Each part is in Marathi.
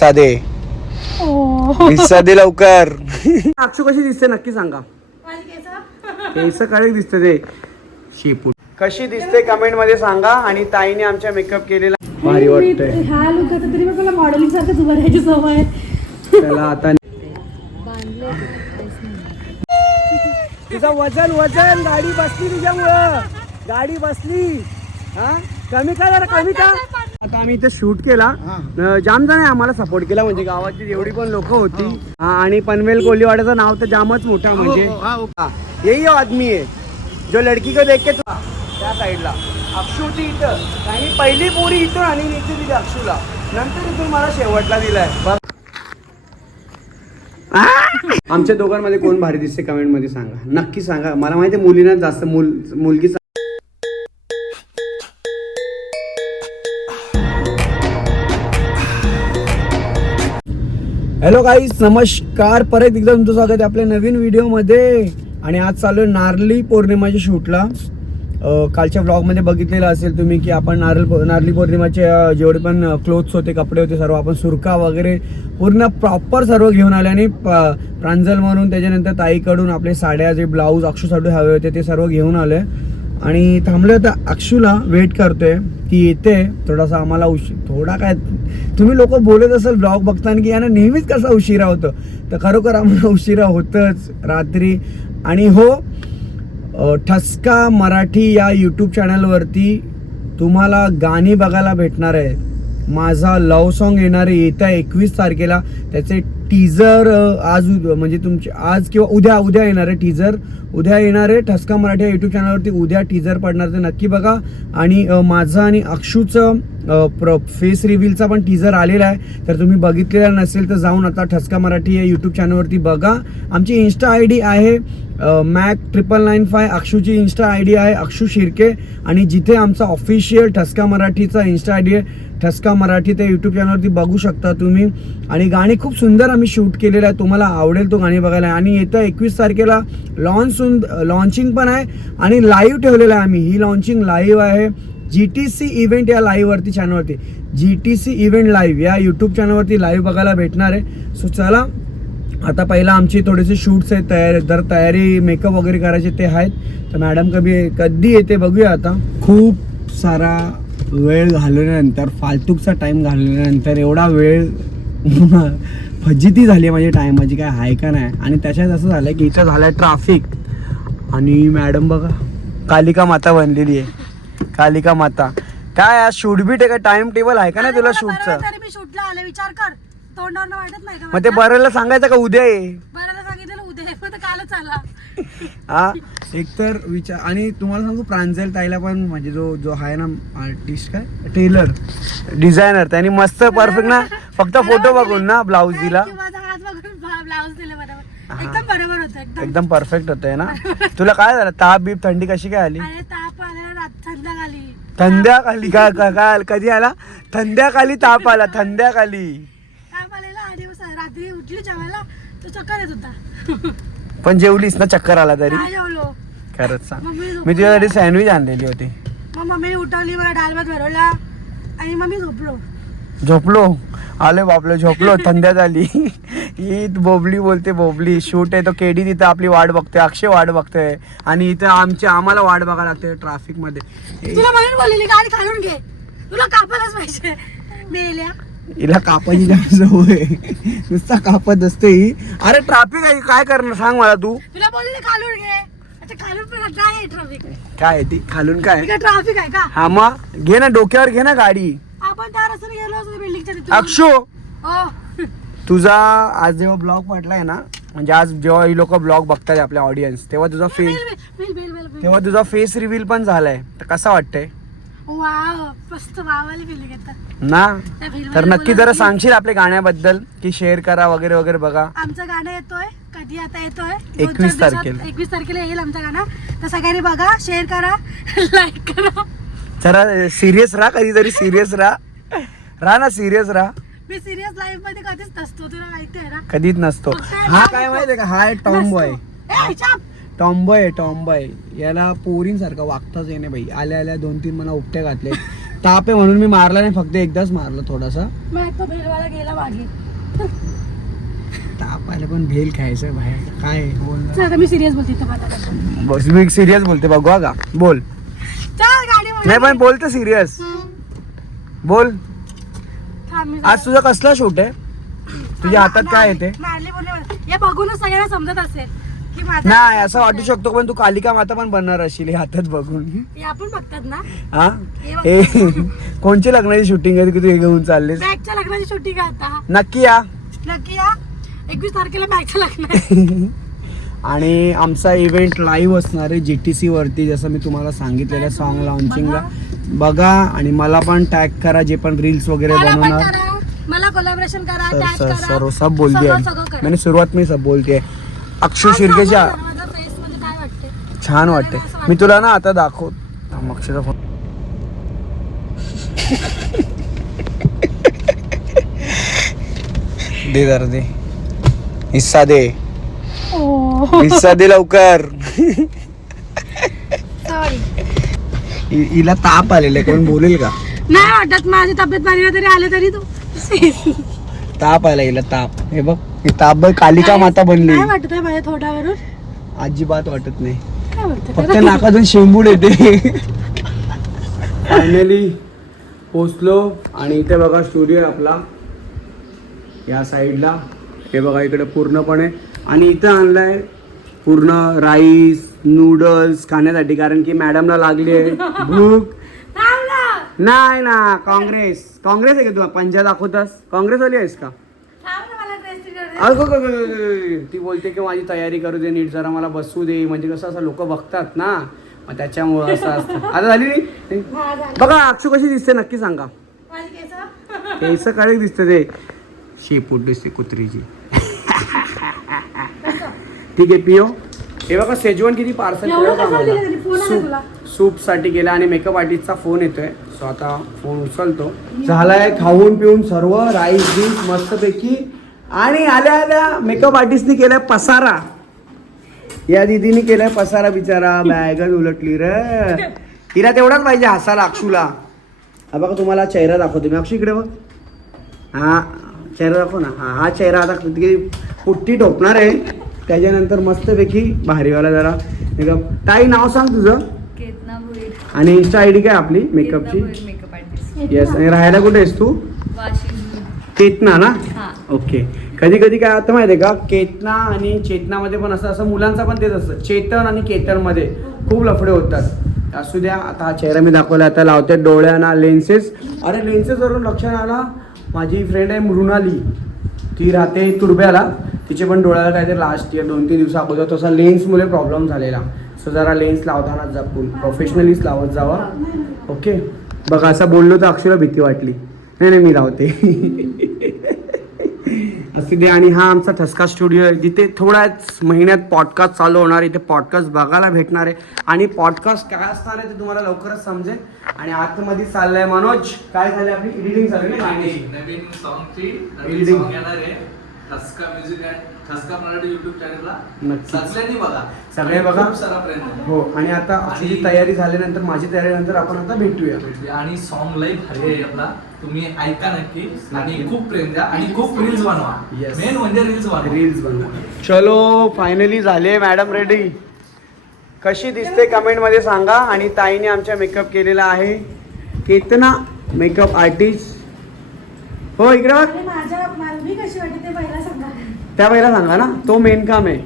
साधे. साधे लवकर. अक्षू कशी दिसते नक्की सांगा. केस काळे दिसते ते. शेपूट. कशी दिसते कमेंटमध्ये सांगा आणि ताईने आमच्या मेकअप केलेला. भारी वाटतंय. ह्या लुकाचं तरी मला मॉडेलिंग सारखंच उभं राहायची सवय आहे. त्याला आता तुझं वजन वजन. गाडी बसली तुझ्यामुळं. गाडी बसली. हा? कमी का जरा कमी का आता आम्ही इथे शूट केला. जाम जण आम्हाला सपोर्ट केला म्हणजे गावाची जेवढी पण लोक होती. हा, आणि पनवेल कोलीवाड्याचं नाव तर जामच मोठा म्हणजे. हा, यही आदमी आहे. जो लडकी को देख के त्या साईडला अक्षू होती इथं. आणि पहिली पोरी इथून आणि इथे दिली अक्षूला. नंतर इथून मला शेवटला दिलाय. आमच्या दोघांमध्ये कोण भारी दिसते कमेंटमध्ये सांगा. नक्की सांगा. मला माहिती आहे मुलींना जास्त मुल मुलगी हॅलो काही नमस्कार. परत एकदा तुमचं स्वागत आहे आपल्या नवीन व्हिडिओमध्ये. आणि आज चालू आहे नारली पौर्णिमाच्या शूटला. कालच्या ब्लॉगमध्ये बघितलेलं असेल तुम्ही की आपण नारळ नारली पौर्णिमाचे जेवढे पण क्लोथ्स होते कपडे होते सर्व आपण सुरका वगैरे पूर्ण प्रॉपर सर्व घेऊन आले आणि प- प्रांजल म्हणून त्याच्यानंतर ताईकडून आपले साड्या जे ब्लाऊज अक्षूसाठी हवे होते ते सर्व घेऊन आले. आणि थांबलं तर अक्षूला वेट करतोय ती येते थोडासा आम्हाला उशी थोडा काय तुम्ही लोक बोलत असाल ब्लॉग बघताना की यांना नेहमीच कसा उशिरा होतं? तर खरोखर आम्हाला उशिरा होतंच रात्री. आणि हो ठसका मराठी या यूट्यूब चॅनलवरती तुम्हाला गाणी बघायला भेटणार आहे. माझा लव सॉन्ग येणार आहे येत्या एकवीस तारखेला त्याचे टीजर आज म्हणजे तुमचे आज किंवा उद्या उद्या येणार आहे टीजर उद्या येणार आहे ठसका मराठी या यूट्यूब चॅनलवरती उद्या टीजर पडणार ते नक्की बघा. आणि माझं आणि अक्षूचं प्र फेस रिव्हीलचा पण टीजर आलेला आहे. तर तुम्ही बघितलेला नसेल तर जाऊन आता ठसका मराठी या यूट्यूब चॅनलवरती बघा. आमची इन्स्टा आय डी आहे मॅक ट्रिपल नाईन फाय अक्षूची इन्स्टा आय डी आहे अक्षू शिर्के. आणि जिथे आमचा ऑफिशियल ठसका मराठीचा इन्स्टा आय डी आहे ठसका मराठी त्या यूट्यूब चॅनलवरती बघू शकता तुम्ही. आणि गाणी खूप सुंदर आम्ही शूट केलेलं आहे. तुम्हाला आवडेल तो गाणी बघायला. आणि येत्या एकवीस तारखेला लॉन्च लॉन्चिंग पण आहे. आणि लाईव्ह ठेवलेलं आहे आम्ही. ही लॉन्चिंग लाईव्ह आहे. जी टी सी इव्हेंट या लाईव्हवरती चॅनलवरती G T C event live या यूट्यूब चॅनलवरती लाईव्ह बघायला भेटणार आहे. सो चला आता पहिला आमची थोडेसे शूट्स आहेत तयारी जर तयारी मेकअप वगैरे करायचे ते आहेत. तर मॅडम कधी कधी येते बघूया आता. खूप सारा वेळ घालवल्यानंतर फालतूकचा टाईम घालवल्यानंतर एवढा वेळ फजिती झाली आहे माझ्या टायमाची काय आहे का नाही. आणि त्याच्यात असं झालं की इथं झालं ट्राफिक आणि मॅडम बघा कालिका माता बनलेली आहे. कालिका माता. काय आज शूट बीट आहे का? टाइम टेबल आहे का नाही तुला शूटचं तरी मी शूटला आले. विचार कर. तोंडावर वाटत नाही का मग ते बऱ्याला सांगायचं का उद्या आहे सांगितलं उद्या आहे, मग तर कालच आला. हा? एकतर विचार आणि तुम्हाला सांगू प्रांजल ताईला पण म्हणजे जो जो आहे ना आर्टिस्ट काय? टेलर डिझायनर त्यांनी मस्त परफेक्ट ना फक्त फोटो बघून ना ब्लाऊज दिला. की माझा हात बघून ब्लाऊज दिले बरोबर. एकदम बरोबर होतं एकदम. एकदम परफेक्ट होतंय ना. तुला काय झालं? ताप बीप थंडी कशी काय आली? अरे ताप थंड्याखाली काय काय काय आलं? कधी आला? थंड्याखाली ताप आला थंड्याखाली ताप आलेला आणि मग रात्री उठली जेवायला तो चक्कर येत होता. पण जेवलीस ना चक्कर आला तरी? काय जेवलो. खरंच सांग. मम्मी मी तुझ्यासाठी सँडविच आणलेली होती. मग मम्मीने उठवली मला डाळ भात भरवला आणि मग मी झोपलो. झोपलो? आले बापले झोपलो थंड्यात आली. ही बोबली बोलते बोबली. शूट आहे तो केडी तिथं आपली वाट बघतोय अक्षय वाट बघतोय. आणि इथं आमची आम्हाला वाट बघायला लागते ट्रॅफिकमध्ये तुला म्हणून बोललेली गाडी घे. तुला कापायलाच पाहिजे. मेल्या. हिला कापायची जाम सवय? नुसता कापत असते ही. अरे ट्रॅफिक आहे काय करणार? सांग मला तू. तुला खालून घे. काय ती? खालून काय? काय ट्रॅफिक आहे का? हा मग? घे ना डोक्यावर घे ना गाडी. आपण गेलो बिल्डिंगच्या तिथून. अक्षो! हो. तुझा आज जेव्हा ब्लॉग पडलाय ना म्हणजे आज जेव्हा ही लोक ब्लॉग बघतात आपल्या ऑडियन्स तेव्हा तुझा फेस बिल बिल बिल बिल तेव्हा तुझा फेस रिव्हील पण झालाय. तर कसा वाटतंय? वाव मस्त वावाली बिल्डिंग येतात ना? तर नक्की जरा सांगशील आपल्या गाण्याबद्दल की शेअर करा वगैरे वगैरे बघा. आमचं गाणं येतोय कधी आता येतोय? 21 तारखेला. एकवीस तारखेला येईल आमचं गाणं. तर सगळ्यांनी बघा शेअर करा लाईक करा. जरा सिरियस राहा कधीतरी सिरियस राहा. राहा ना सिरियस राहा. मी सिरियस लाईफमध्ये कधीच नसतो तुला माहिती आहे ना? कधीच नसतो. हा काय माहितीये का? हा एक टॉम बॉय ए, चाप. टॉम्बॉय आहे टॉम्बॉय याला पोरींसारखं वागताच येणे बाई. आल्या आल्या दोन तीन मला उपट्या घातले. ताप आहे म्हणून मी मारला नाही फक्त एकदाच मारलं थोडासा. मग तो भेलवाला गेला मागे. ताप आले पण भेल खायचं बाहेर. काय बोल ना. चल आता मी सिरियस बोलते बस मी सिरियस बोलते. बघू का? बोल. चल नाही पण बोलते सिरियस बोल. आज तुझा कसला शूट आहे? तुझ्या हातात काय येते नारली बोलले. हे बघूनच सगळ्यांना समजत असेल की माझा नाही असं वाटू शकतो पण तू कालिका माता पण बनणार असशील हे हातात बघून. हे आपण बघतात ना? हा? हे कोणची लग्नाची शूटिंग आहे की तू हे घेऊन चाललेस? बॅगच्या लग्नाची का आता. नक्की या. नक्की या. एकवीस तारखेला बॅगचं लग्न आहे. आणि आमचा इव्हेंट लाईव्ह असणार आहे जी टी सी वरती जसं मी तुम्हाला सांगितलेलं सॉन्ग लॉन्चिंगला बघा आणि मला पण टॅग करा जे पण रील्स वगैरे बनवणार. करा. मला कोलॅबरेशन करा सर सर सर्व सब बोलती आहे सुरुवात में सब बोलती आहे अक्षू काय शिर्केच्या सांगू छान वाटते मी तुला ना आता दाखव अक्षयचा फोन दे जरा दे. हिस्सा दे. हिस्सा दे लवकर सॉरी हि- हिला ताप आलेला आहे कोण बोलेल का? नाही वाटत माझी तब्येत नाही तरी आले तरी तू. ताप आला हिला ताप. हे बघ ही ताप बघ कालिका माता बनली. काय वाटत आहे माझ्या थोड्यावरून. अजिबात वाटत नाही. काय वाटत फक्त नाकातून शेंबूड येते. फायनली पोचलो आणि इथे बघा स्टुडिओ आहे आपला. या साईडला हे बघा इकडे पूर्णपणे आणि इथं आणलाय पूर्ण राईस नूडल्स खाण्यासाठी. कारण की मॅडमला लागली आहे भूक. नाही ना काँग्रेस. काँग्रेस आहे का तू पंजा दाखवतास? काँग्रेसवाली आहेस का? अगं. ती बोलते की माझी तयारी करू दे नीट जरा मला बसू दे. म्हणजे कसं असं लोक बघतात ना. मग त्याच्यामुळं असं असतं. आता झाली बघा अक्षू कशी दिसते नक्की सांगा. केस? काळे दिसते ते. शेपूट दिसते कुत्रीची. ठीक आहे पिओ हे बघा सेजवान किती पार्सल तुला? सूप सूपसाठी गेला आणि मेकअप आर्टिस्टचा फोन येतोय. सो आता फोन उचलतो. झालाय खाऊन पिऊन सर्व राईस बीस मस्तपैकी. आणि आल्या आल्या मेकअप आर्टिस्टनी केलाय पसारा. या दिदीने केलाय पसारा बिचारा. बॅगच उलटली रे. तिला तेवढाच पाहिजे हसायला अक्षूला. हा बघा तुम्हाला चेहरा दाखवतो. मी अक्षू इकडे बघ. हा चेहरा दाखव ना. हा हा चेहरा आता किती पुट्टी ठोकणार आहे. त्याच्यानंतर मस्तपैकी भारीवाला जरा मेकअप ताई नाव सांग तुझं? केतना भोईर. आणि इन्स्टा आय डी काय आपली मेकअपची मेकअप आर्टिस्ट येस आणि राहायला कुठे आहेस तू? केतना ना? हा. ओके कधी कधी काय होतं माहिती आहे का? केतना आणि चेतनामध्ये पण असं असं मुलांचा पण तेच असतं. चेतन आणि केतनमध्ये खूप लफडे होतात. असू द्या आता हा चेहरा मी दाखवला आता लावते डोळ्यांना लेन्सेस अरे लेन्सेस वरून लक्षात आला. माझी फ्रेंड आहे मृणाली. ती राहते तुरब्याला तिचे पण डोळ्याला काहीतरी लास्ट इयर दोन तीन दिवसा अगोदर तसा लेन्समुळे प्रॉब्लेम झालेला. सो जरा लेन्स लावताना जपून प्रोफेशनलीच लावत जावा. ओके बघा असं बोललो तर अक्षरला भीती वाटली. नाही नाही मी लावते. असू दे. आणि हा आमचा ठसका स्टुडिओ आहे. जिथे थोड्याच महिन्यात पॉडकास्ट चालू होणार आहे. इथे पॉडकास्ट बघायला भेटणार आहे. आणि पॉडकास्ट काय असणार आहे ते तुम्हाला लवकरच समजेल. आणि आतमध्ये चाललंय मनोज. काय झालं आपली? एडिटिंग चालू आहे. ना Thaska music and Thaska Marathi YouTube चॅनलला नक्की. सगळ्यांनी बघा सगळे आणि बघा. खूप सारा प्रयत्न. हो आणि आता आपली आणि- तयारी झाल्यानंतर माझी तयारी नंतर आपण आता भेटूया भेटूया. आणि सॉन्ग लई भारी आहे आपला तुम्ही ऐका नक्की नक्की. आणि खूप प्रेम द्या आणि खूप रील्स बनवा Yes. मेन म्हणजे रील्स बनवा रील्स बनवा चलो फायनली झाले मॅडम रेडी कशी दिसते कमेंटमध्ये सांगा आणि ताईने आमच्या मेकअप केलेला आहे केतना मेकअप आर्टिस्ट हो इकडं बघ. माझ्या मला- मी कशी वाटते ते पहिला सांगा. त्या पहिला सांगा ना. तो मेन काम आहे.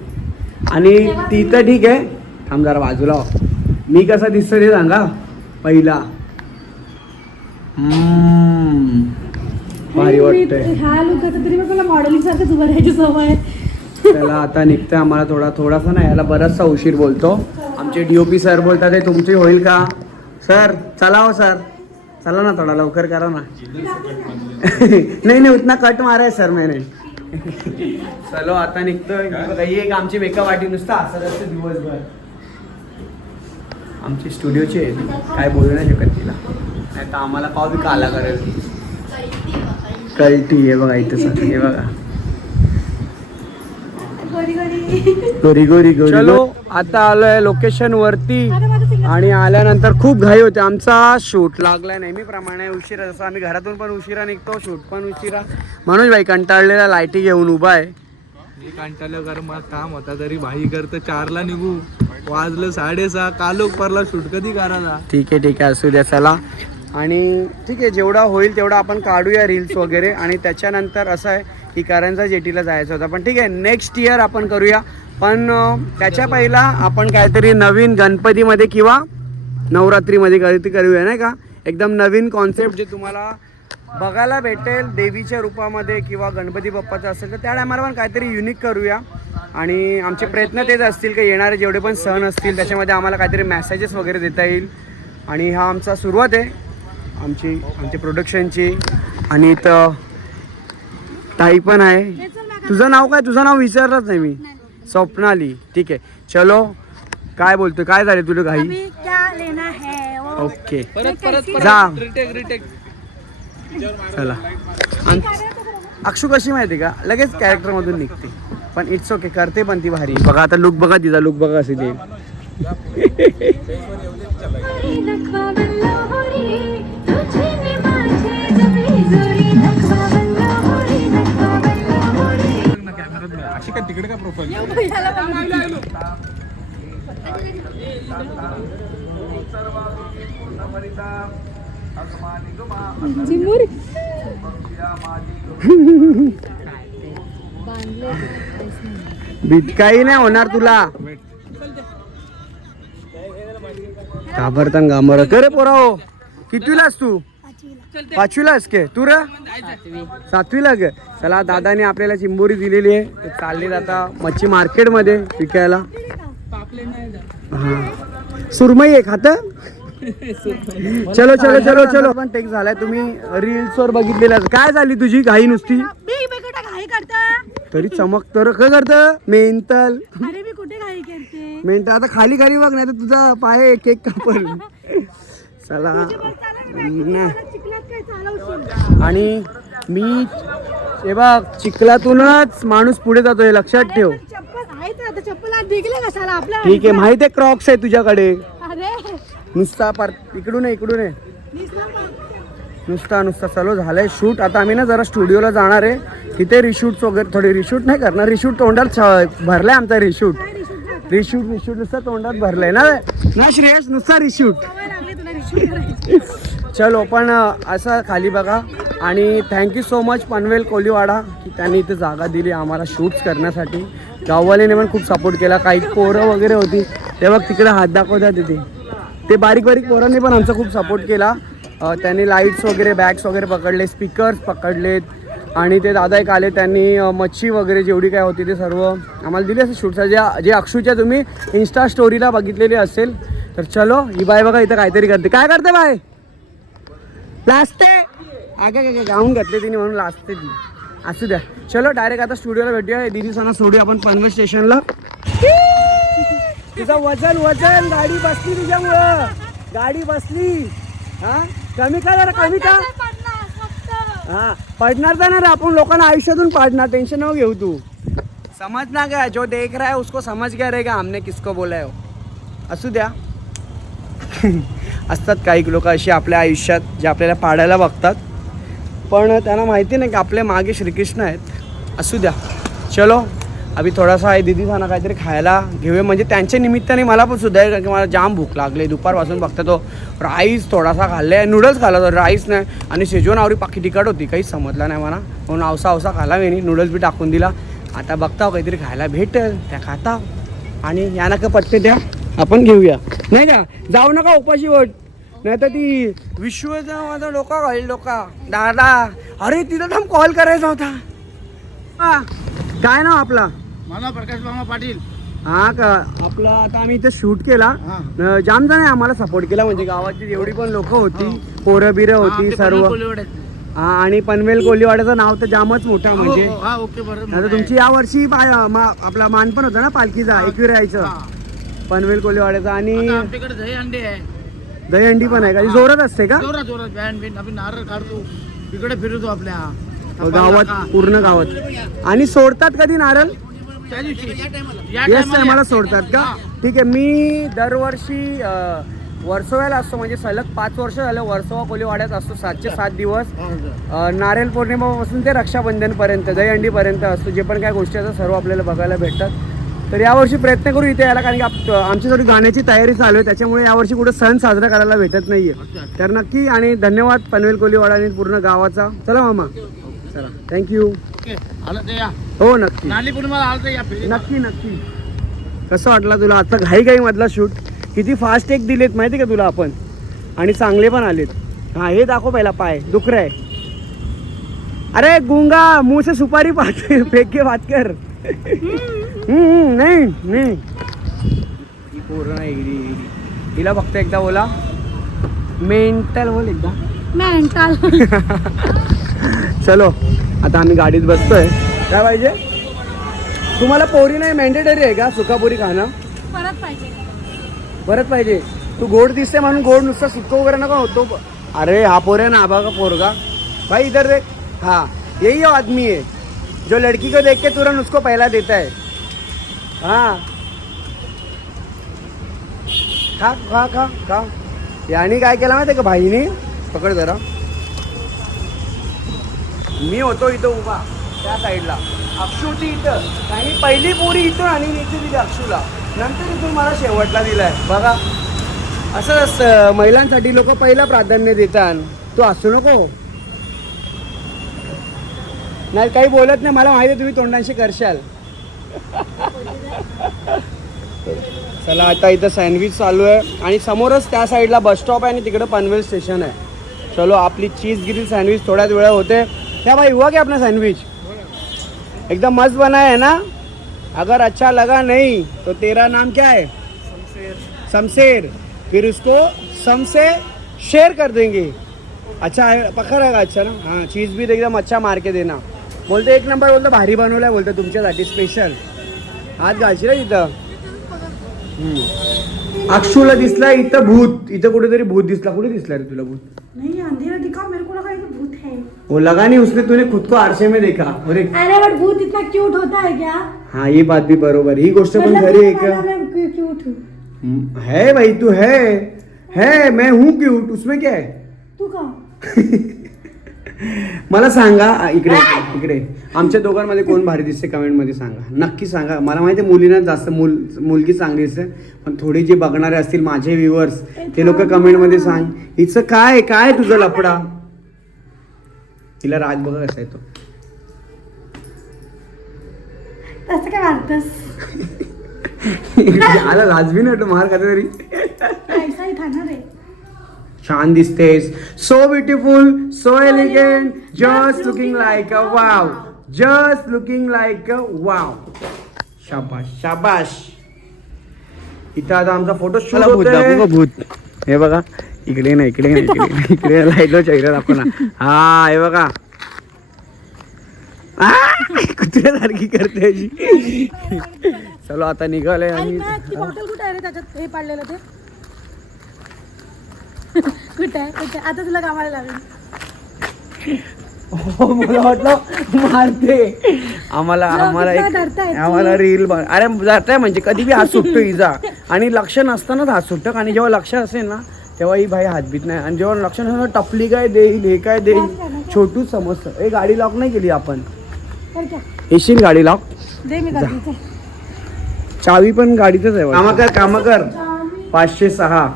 आणि ती तर ठीक आहे. थांब जरा बाजूला. मी कसा दिसतो ते सांगा. पहिला. भारी वाटतंय. हा लुकाचं तरी मग मला मॉडेलिंग सारखं उभं राहायची सवय. आहे. त्याला आता निघतंय आम्हाला थोडा थोडासा नाही याला बराचसा उशीर बोलतो. आमचे डीओपी सर बोलतात "हे तुमची होईल का? सर चला हो सर चला ना थोडा लवकर करा ना. नाही नाही उतना कट मारा है सर मैंने. चलो आता निघतोय. बघा, ही एक आमची मेकअप आर्टिस्ट नुसतं असं असते दिवसभर. आमची स्टुडिओची आहे. काय बोलू नाही शकत तिला. नाही तर आम्हाला पाव बी काला करेल. कल्टी आहे बघा इथं सर हे बघा. गोरी गोरी गोरी गोरी आता आलोय लोकेशन वरती. आणि आल्यानंतर खूप घाई होते. आमचा शूट लागला नेहमीप्रमाणे. उशिरा जसं आम्ही घरातून पण उशिरा निघतो शूट पण उशिरा. मनोज भाई कंटाळलेला लाईटी घेऊन उभा आहे. मी कंटाळलो कारण मला काम होता तरी भाई करतं चारला निघू. वाजलं साडेसहा कालोख परला शूट कधी करायचा ठीक आहे ठीक आहे असू द्या चला. आणि ठीक आहे जेवढा होईल तेवढा आपण काढूया रील्स वगैरे. आणि त्याच्यानंतर असं आहे की करंजा जेटीला जायचं होतं. पण ठीक आहे नेक्स्ट इयर आपण करूया. पण त्याच्या पहिला आपण काहीतरी नवीन गणपतीमध्ये किंवा नवरात्रीमध्ये काहीतरी करूया नाही का? एकदम नवीन कॉन्सेप्ट जे तुम्हाला बघायला भेटेल देवीच्या रूपामध्ये किंवा गणपती बाप्पाचं असेल तर त्या टायमाला पण काहीतरी युनिक करूया. आणि आमचे प्रयत्न तेच असतील की येणारे जेवढे पण सण असतील त्याच्यामध्ये आम्हाला काहीतरी मेसेजेस वगैरे देता येईल. आणि हा आमचा सुरुवात आहे. आमची आमची प्रोडक्शनची आणि इथं ताई पण आहे. तुझं नाव काय? तुझं नाव विचारलंच नाही मी. स्वप्नाली ठीक आहे. चलो काय बोलतोय? काय झाले तुला घाई? अभी क्या लेना है वो ओके. परत परत जा रिटेक रिटेक चला. आणि अक्षू कशी माहिती का? लगेच कॅरेक्टर मधून निघते. पण इट्स ओके करते पण ती भारी. बघा आता लुक बघा तिचा लुक बघा असे ते तिकडे का प्रोफाईल भीत काही नाही होणार तुला. घाबरतान घाबर करे पोरा हो कितवीलास तू पाचवीलास के? तू र? सातवीला ग चला दादाने आपल्याला चिंबोरी दिलेली आहे. चालले आता मच्छी मार्केटमध्ये विकायला. हा. सुरमई आहे खात? चलो चलो चलो चलो. पण टेक झालाय. तुम्ही रील्स वर बघितलेलं काय झाली तुझी घाई नुसती? तरी चमक तर काय करत? मेंतल. अरे मी कुठे घाई करते? मेंतल आता खाली खाली बघ नाही तर तुझा पाय केक कापल. चला. आणि मी हे बघ चिखलातूनच माणूस पुढे जातोय लक्षात ठेव. ठीक आहे माहीत आहे क्रॉक्स आहे तुझ्याकडे. नुसता पर इकडून आहे इकडून आहे? नुसता नुसता चालू झालंय शूट. आता आम्ही ना जरा स्टुडिओला जाणार आहे. तिथे रिशूट वगैरे थोडे रिशूट नाही करणार. रिशूट तोंडात छ- भरलाय आमचा रिशूट रिशूट रिशूट नुसता तोंडात भरलाय ना. ना श्रेयस नुसता रिशूट चलो पण असं खाली बघा. आणि thank you so much Panvel Koliwada की त्यांनी इथे जागा दिली आम्हाला शूट्स करण्यासाठी. गाववाल्याने पण खूप सपोर्ट केला. काही पोरं वगैरे होती. ते बघ तिकडे हात दाखवतात तिथे. ते बारीक बारीक पोरांनी पण आमचा खूप सपोर्ट केला. त्यांनी लाईट्स वगैरे बॅग्स वगैरे पकडले स्पीकर्स पकडलेत. आणि ते दादा एक आले त्यांनी मच्छी वगैरे जेवढी काय होती ते सर्व आम्हाला दिली असेल शूटचा ज्या जे अक्षूच्या तुम्ही इन्स्टा स्टोरीला बघितलेली असेल तर चलो ही बाय बघा इथं काहीतरी करते. काय करते बाय लाजते आगे काय गाऊन घातले तिने म्हणून लाजते ती. असू द्या. चलो डायरेक्ट आता स्टुडिओला भेटूया. दिदी सणा सोडूया आपण पनवेल स्टेशनला तुझं वजन वजन. गाडी बसली तुझ्यामुळं. गाडी बसली. हा? कमी का जरा कमी का हा. पडणार तर ना आपण लोकांना आयुष्यातून पाडणार. टेन्शन नको घेऊ तू. समझना क्या जो देख रहा है उसको समझ गया रहेगा. हमने किसको बोला है. असू द्या. असतात काही लोक अशी आपल्या आयुष्यात जे आपल्याला पाडायला बघतात. पण त्यांना माहिती नाही की आपल्या मागे श्रीकृष्ण आहेत. असू द्या. चलो अभि थोडासा आहे दिदी ना काहीतरी खायला घेऊया. म्हणजे त्यांच्या निमित्ताने मला पण सुद्धा कारण की मला जाम भूक लागली. दुपारपासून बघता तो राईस थोडासा खाल्ले नूडल्स खाल्ला तो राईस नाही आणि शेजवान आवरी पाकी तिखट होती. काहीच समजलं नाही मला. म्हणून आवसा आवसा खाला मी नूडल्स बी टाकून दिला. आता बघताव हो काहीतरी खायला भेटेल. त्या खाता. आणि या का पत्ते द्या आपण घेऊया. नाही का? जाऊ नका उपाशी वट नाही तर ती विश्वचा माझा डोका घाल डोका दादा अरे तिला थांब कॉल करायचा होता. हा, काय नाव आपला? मला प्रकाश मामा पाटील. हा का? आपला आता आम्ही इथे शूट केला. हा. अं, जाम जण आम्हाला सपोर्ट केला. म्हणजे गावाची जेवढी पण लोक होती पोरं बिरं होती सर्व. हा आणि पनवेल कोलीवाड्याचं नाव तर जामच मोठं म्हणजे. हा. ओके बरं आता तुमची या वर्षी आपला मान पण होता ना पालखीचा एकविरायचं पनवेल कोलीवाड्याचा आणि आमच्याकडे दही अंडे आहे. दहीहंडी पण आहे का? ती जोरात असते का? जोरात जोरात. बँड बिंड आपण नारळ काढतो. इकडे फिरतो आपल्या. गावात हा. पूर्ण गावात. आणि सोडतात कधी नारळ? त्या दिवशी. या येस टायमाला. मला सोडतात का? ठीक आहे मी दरवर्षी अं, वर्सोव्याला असतो. म्हणजे सलग पाच वर्ष झालं वर्सोवा कोलीवाड्यात असतो. सातशे सात दिवस. अ, नारळ पौर्णिमापासून ते रक्षाबंधनपर्यंत दहीहंडीपर्यंत असतो. जे पण काय गोष्टी असतात सर्व आपल्याला बघायला भेटतात. तर यावर्षी प्रयत्न करू इथे यायला कारण की आमची थोडी गाण्याची तयारी चालू आहे. त्याच्यामुळे यावर्षी कुठं सण साजरा करायला भेटत नाहीये. तर नक्की आणि धन्यवाद पनवेल कोलीवाडा आणि पूर्ण गावाचा. चला मामा. चला. थँक्यू हो नक्की. नक्की नक्की. कसं वाटला तुला? आजचा घाई घाई मधला शूट किती फास्ट एक दिलेत माहिती का तुला आपण? आणि चांगले पण आलेत. हा हे दाखव पहिला पाय. डुकर आहे. अरे गुंगा मुंह से सुपारी बात फेक के बात कर नाही नाही. ही पोरं नाही. हिला फक्त एकदा बोला. मेंटल बोल एकदा. मेंटल. चलो आता आम्ही गाडीत बसतोय. काय पाहिजे? तुम्हाला पोरी नाही मॅन्डेटरी आहे का? सुकापुरी खाणं? परत पाहिजे. परत पाहिजे. तू गोड दिसते म्हणून गोड नुसतं सुक्क वगैरे नका. होतो अरे हा पोर है ना आबा का पोरगा. भाई इधर देख. हाँ यही आदमी है जो लड़की को देख के तुरंत उसको पहला देता है. हाँ. खा खा खा खा. याने काय केलं माहिती का भाईने? पकड जरा. मी होतो इथं उभा त्या साईडला. अक्षू होती इथं. आणि पहिली पोरी इथं आणि इथे दिली अक्षूला. नंतर इथून मला शेवटला दिलाय. बघा. असं असतं. महिलांसाठी लोक पहिला प्राधान्य देतात. तू असू नको. नाही काही बोलत नाही. मला माहिती तुम्ही तोंडांशी करशाल. चला आता इथं सँडविच चालू आहे. आणि समोरच त्या साईडला बस स्टॉप आहे आणि तिकडं पनवेल स्टेशन आहे. चलो आपली चीज ग्रिल सँडविच थोड्याच वेळा होते. क्या भाई हुआ क्या अपना सैंडविच एकदम मस्त बना है ना? अगर अच्छा लगा नहीं तो तेरा नाम क्या है? शमशेर। फिर उसको सम से शेयर कर देंगे। अच्छा है पक्का रहेगा अच्छा ना? हाँ चीज़ भी एकदम अच्छा मार के देना। बोलते एक नंबर बोलतो भारी बनवलाय बोलतो तुमच्यासाठी स्पेशल हात घालशील इथं. अक्षूला दिसला इथं भूत. इथं कुठेतरी भूत दिसला. कुठे दिसला रे तुला भूत? नहीं अंधेरा दिखा मेरे को लगा ये भूत है. वो लगा नहीं उसने तूने खुद को आरसे में देखा. अरे. अरे बट भूत इतना क्यूट होता है क्या? हाँ ये बात भी बरोबर. ही गोष्ट पण खरी आहे का क्यूट हूँ? है भाई तू है. है मैं हूँ क्यूट उसमें क्या है? तू का मला सांगा इकडे इकडे. आमच्या दोघांमध्ये कोण भारी दिसते कमेंटमध्ये सांगा. नक्की सांगा. मला माहिती आहे मुलींना जास्त मुल मुलगी चांगली दिसते पण थोडी जे बघणारे असतील माझे व्ह्युअर्स ते लोक कमेंटमध्ये सांग. हिचं काय काय तुझं लफडा? तिला राज बघा कसा येतो. तसं काय वाटतस? आला लाजवी नाही मार खाते तरी. ऐसा ही रे छान दिसतेस. So beautiful so elegant just looking like a wow just looking like a wow शाबाश शाबाश. इथं आता आमचा फोटो शूट भूत हे बघा इकडे ना इकडे ना इकडे लाईटला चेहरा दाखव ना हा हे बघा. आ, कुत्र्यासारखी करते चलो आता निघाले आणि कुठे आहे? कुठे? आता तुला कामाला लागेल. हो मला वाटलं मारते. आम्हाला आम्हाला एक. आम्हाला रील अरे धरताय म्हणजे कधी बी हात सुटतो इजा आणि लक्ष नसतानाच हात सुटतं. आणि जेव्हा लक्ष असेल ना तेव्हा ही भाई हातबीत नाही. आणि जेव्हा लक्ष नसेल ना, टपली काय देईल हे काय देईल? छोटूच समजतं हे गाडी लॉक नाही केली आपण. तर क्या येशील गाडी लॉक दे मी करते चावी पण गाडीतच आहे कामाकर कामाकर पाचशे सहा.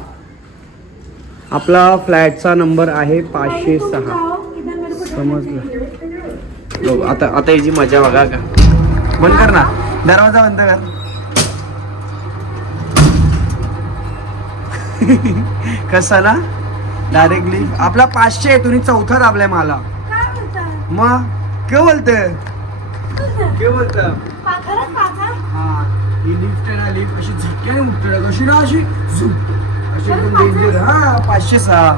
आपला फ्लॅटचा नंबर आहे पाचशे सहा. समजलं. आता आता याची मजा बघा का. बंद कर ना. दरवाजा बंद कर. कसा ना डायरेक्टली आपला पाचशे आहे तुम्ही चौथा दाबलाय मला. मग? के बोलते? के बोलत लिफ्ट आहे ना लिफ्ट अशी झटक्याने उठते कशी ना अशी झुप. हा पाचशे सहा.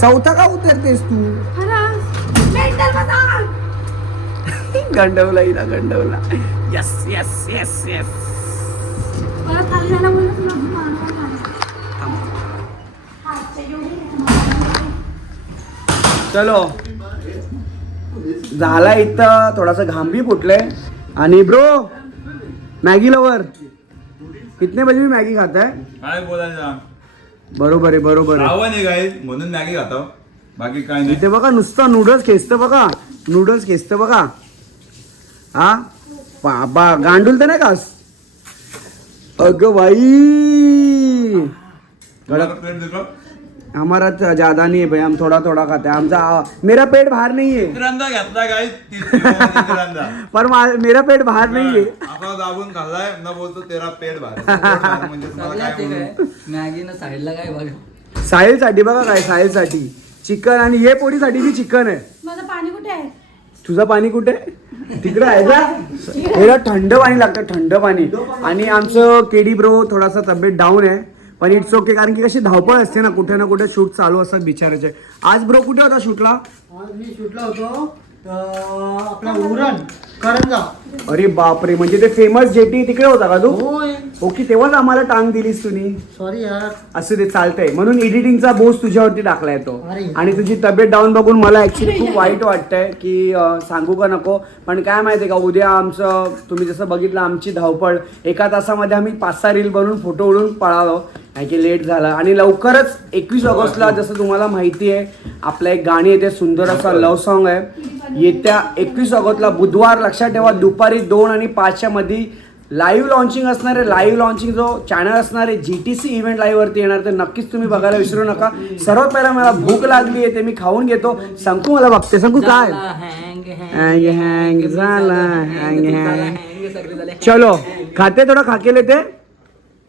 चौथा का उतरतेस तू? गंडवला हिला गंडवला. Yes yes yes yes. चलो. झाला इथं थोडासा घाम भी फुटलंय. आणि ब्रो मॅगी लवर कितने बजे भी मॅगी खाता है? काय बोलायचं बरोबर आहे बरोबर आहे आवड आहे काय म्हणून मॅगी खातो बाकी काय नाही. इथे बघा नुसतं नूडल्स खेचतं बघा. नूडल्स खेचतं बघा. हा? बाबा गांडूल तर नाही कास अगं बाई! देतो? हमारा तो ज्यादा नहीं है भाई हम थोड़ा थोड़ा खाते हैं। आमचा मेरा पेट बाहर नहीं है। तिरंदा घेतला काय तिरंदा पर मा- मेरा पेट बाहर नहीं है। आता दाबून खाल्लाय न बोलतो तेरा पेट भार म्हणजे तुम्हाला काय म्हणू? मॅगीनं साईडला काय बघा. साहिलसाठी बघा काय साहिलसाठी. चिकन आणि हे पोळीसाठी बी चिकन आहे. माझं पाणी कुठे आहे? तुझं पाणी कुठे? तिकडे आहे का? याला थंड पाणी लागतं थंड पाणी. आणि आमचं केडी ब्रो थोडासा तब्येत डाऊन आहे. पण इट्स ओके कारण की कशी धावपळ असते ना कुठे ना कुठे शूट चालू असतात बिचाराचे आज ब्रो कुठे होता शूटला आज मी शूटला होतो तर आपला उरण करंजा. अरे बापरे म्हणजे ते फेमस जेटी तिकडे होता का तू? होय. ओके तेव्हाच आम्हाला टांग दिलीस तुम्ही सॉरी यार. असं ते चालतंय. म्हणून एडिटिंगचा बोज तुझ्यावरती टाकलाय तो. अरे. आणि तुझी तब्येत डाऊन बघून मला ऍक्च्युली खूप वाईट वाटतंय की अं, सांगू का नको? पण काय माहितीये का उद्या आमचं तुम्ही जसं बघितलं आमची धावपळ. एका तासामध्ये आम्ही पाच सहा रील बनवून फोटो उडून पळालो. की लेट झाला. आणि लवकरच एकवीस ऑगस्टला जसं तुम्हाला माहिती आहे आपलं एक गाणी येते सुंदर असा लव्ह सॉन्ग आहे. येत्या एकवीस ऑगस्टला बुधवार लक्षात ठेवा दुपारी दोन आणि पाचच्या मध्ये लाईव्ह लॉन्चिंग असणार आहे लाईव्ह लॉन्चिंग जो चॅनल असणार आहे G T C event live वरती येणार तर नक्कीच तुम्ही बघायला विसरू नका सर्वात पहिला मला भूक लागली आहे ते मी खाऊन घेतो संकू मला बघते संकू काय हँग हँग हँग झाला हँग हँग हँग सगळे झाले चलो खाते थोडं खाकेले ते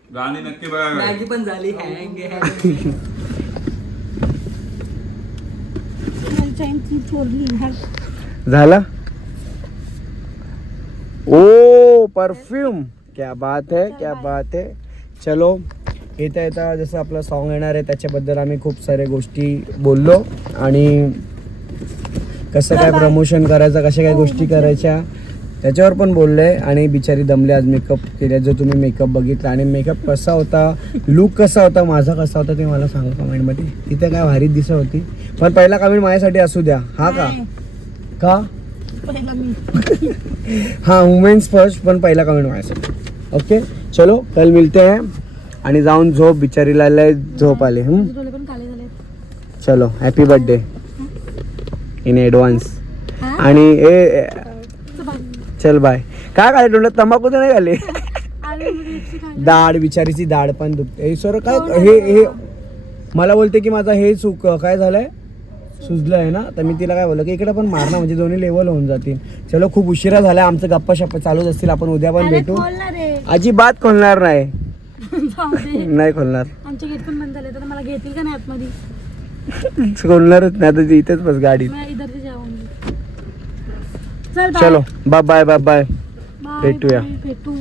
गाणी नक्की बघा काय. मॅगी पण झाली हँग हँग झाला परफ्यूम क्या बात है क्या बात है। चलो येता येता जसं आपलं सॉन्ग येणार आहे त्याच्याबद्दल आम्ही खूप साऱ्या गोष्टी बोललो आणि कसं काय प्रमोशन करायचं कशा काय गोष्टी करायच्या त्याच्यावर पण बोललोय आणि बिचारी दमले आज मेकअप केले. जो तुम्ही मेकअप बघितला आणि मेकअप कसा होता लुक कसा होता माझा कसा होता ते मला सांगा कमेंटमध्ये तिथे काय भारी दिसत होती. पण पहिला कमेंट माझ्यासाठी असू द्या. हा का? का? हाँ वुमेन्स फर्स्ट पण पहिला कमेंट माझ्यासाठी. ओके चलो कल मिलते हैं. आणि जाऊन झोप बिचारीला लय झोप आले हं? झाले चलो हॅपी बर्थडे इन ॲडव्हान्स हा? आणि ए चल बाय. काय खाले तोंडात तंबाखू तर नाही खाले दाढ बिचारीची दाढ पण दुखते. सर काय हे हे मला बोलते की माझा हे चूक काय झालंय? सुजलं आहे ना तर मी तिला काय बोललो की इकडे पण मारणं म्हणजे दोन्ही लेवल होऊन जातील. चलो खूप उशिरा झाला आमचं गप्पा शप्पा चालूच असतील आपण उद्या पण भेटू. अजिबात खोलणार नाही. नाही खोलणार. आमचे गेट पण बंद झाले तर मला घेतील का नाही आतमध्ये? खोलणारच नाही आता इथेच बस जाऊंगी चल बाय बाय बाय भेटूया. भेटू.